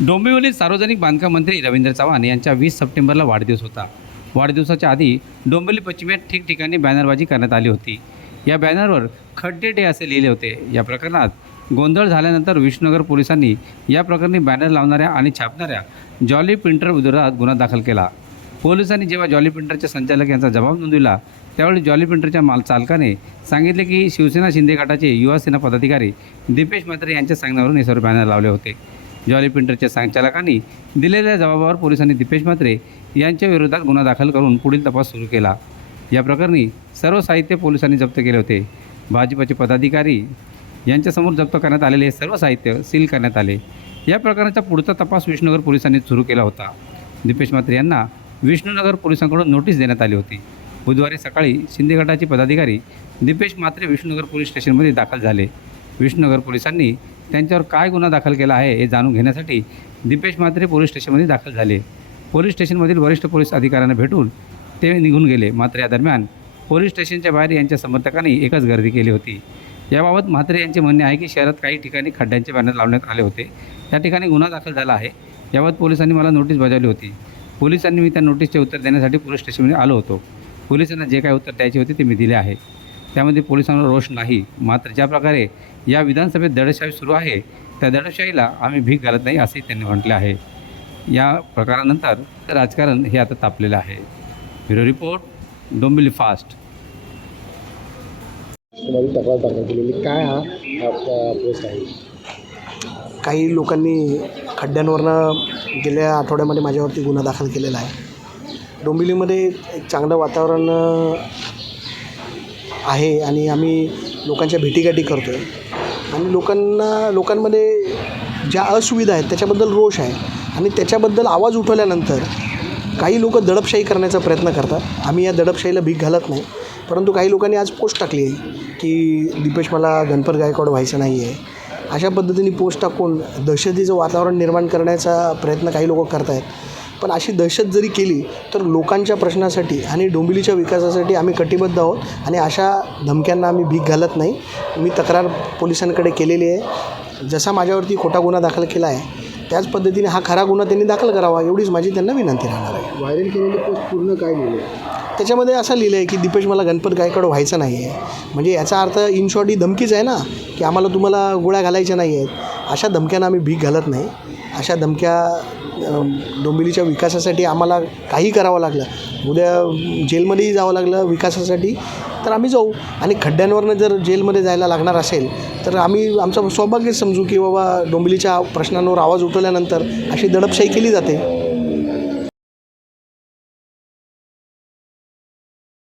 डोंबिवलीत सार्वजनिक बांधकाम मंत्री रवींद्र चव्हाण यांच्या वीस सप्टेंबरला वाढदिवस होता. वाढदिवसाच्या आधी डोंबिवली पश्चिमेत ठिकठिकाणी बॅनरबाजी करण्यात आली होती. या बॅनरवर खड्डे डे असे लिहिले होते. या प्रकरणात गोंधळ झाल्यानंतर विष्णुनगर पोलिसांनी या प्रकरणी बॅनर लावणाऱ्या आणि छापणाऱ्या जॉली प्रिंटर विरोधात गुन्हा दाखल केला. पोलिसांनी जेव्हा जॉली प्रिंटरच्या संचालक यांचा जबाब नोंदविला त्यावेळी जॉली प्रिंटरच्या माल चालकाने सांगितले की शिवसेना शिंदे गटाचे युवासेना पदाधिकारी दीपेश म्हात्रे यांच्या सांगण्यावरून हे सर्व बॅनर लावले होते. जॉली पिंटरच्या संचालकांनी दिलेल्या जबाबावर पोलिसांनी दीपेश म्हात्रे यांच्या विरोधात गुन्हा दाखल करून पुढील तपास सुरू केला. या प्रकरणी सर्व साहित्य पोलिसांनी जप्त केले होते. भाजपचे पदाधिकारी यांच्यासमोर जप्त करण्यात आलेले हे सर्व साहित्य सील करण्यात आले. या प्रकरणाचा पुढचा तपास विष्णुनगर पोलिसांनी सुरू केला होता. दीपेश म्हात्रे यांना विष्णुनगर पोलिसांकडून नोटीस देण्यात आली होती. बुधवारी सकाळी शिंदे गटाचे पदाधिकारी दीपेश म्हात्रे विष्णुनगर पोलीस स्टेशनमध्ये दाखल झाले. विष्णुनगर पोलिसांनी त्यांच्यावर काय गुन्हा दाखल केला आहे हे जाणून घेण्यासाठी दीपेश म्हात्रे पोलीस स्टेशनमध्ये दाखल झाले. पोलीस स्टेशनमधील वरिष्ठ पोलीस अधिकाऱ्यांना भेटून ते निघून गेले. मात्र या दरम्यान पोलीस स्टेशनच्या बाहेर यांच्या समर्थकांनी एकच गर्दी केली होती. याबाबत म्हात्रे यांचे म्हणणे आहे की शहरात काही ठिकाणी खड्ड्यांचे बॅनर लावण्यात आले होते. त्या ठिकाणी गुन्हा दाखल झाला आहे. याबाबत पोलिसांनी मला नोटीस बजावली होती. पोलिसांनी मी त्या नोटीसचे उत्तर देण्यासाठी पोलीस स्टेशनमध्ये आलो होतो. पोलिसांना जे काही उत्तर द्यायचे होते ते मी दिले आहे. त्यामध्ये पोलिसांवर रोष नाही. मात्र ज्या प्रकारे या विधानसभेत दडपशाही सुरू आहे त्या दडपशाहीला आम्ही भीक घालत नाही असेही त्यांनी म्हटले आहे. या प्रकारानंतर राजकारण हे आता तापलेलं आहे. Bureau report Dombivli fast. तुम्हाला तक्रार दाखल केलेली काय हा पोस्ट आहे? काही लोकांनी खड्ड्यांवरनं गेल्या आठवड्यामध्ये माझ्यावरती गुन्हा दाखल केलेला आहे. डोंबिवलीमध्ये एक चांगलं वातावरण आहे आणि आम्ही लोकांच्या भेटीगाठी करतो आहे आणि लोकांना लोकांमध्ये ज्या असुविधा आहेत त्याच्याबद्दल रोष आहे. आणि त्याच्याबद्दल आवाज उठवल्यानंतर काही लोक दडपशाही करण्याचा प्रयत्न करतात. आम्ही या दडपशाहीला भीक घालत नाही. परंतु काही लोकांनी आज पोस्ट टाकली आहे की दीपेश मला गणपत गायकवाड व्हायचं नाही आहे. अशा पद्धतीने पोस्ट टाकून दहशतीचं वातावरण निर्माण करण्याचा प्रयत्न काही लोक करत आहेत पण अशी दहशत जरी केली तर लोकांच्या प्रश्नासाठी आणि डोंबिवलीच्या विकासासाठी आम्ही कटिबद्ध आहोत आणि अशा धमक्यांना आम्ही भीक घालत नाही. मी तक्रार पोलिसांकडे केलेली आहे. जसा माझ्यावरती खोटा गुन्हा दाखल केला आहे त्याच पद्धतीने हा खरा गुन्हा त्यांनी दाखल करावा एवढीच माझी त्यांना विनंती राहणार आहे. व्हायरल केलेली पोस्ट पूर्ण काय लिहिले त्याच्यामध्ये असं लिहिलं आहे की दीपेश मला गणपत गायकवाड व्हायचं नाही आहे म्हणजे याचा अर्थ इन शॉर्ट ही धमकीच आहे ना की आम्हाला तुम्हाला गोळ्या घालायच्या नाही आहेत अशा धमक्यांना आम्ही भीक घालत नाही. अशा धमक्या डोंबिवलीच्या विकासासाठी आम्हाला काही करावं लागलं. उद्या जेलमध्येही जावं लागलं विकासासाठी तर आम्ही जाऊ. आणि खड्ड्यांवरनं जर जेलमध्ये जायला लागणार असेल तर आम्ही आमचं सौभाग्यच समजू की बाबा डोंबिवलीच्या प्रश्नांवर आवाज उठवल्यानंतर अशी दडपशाही केली जाते.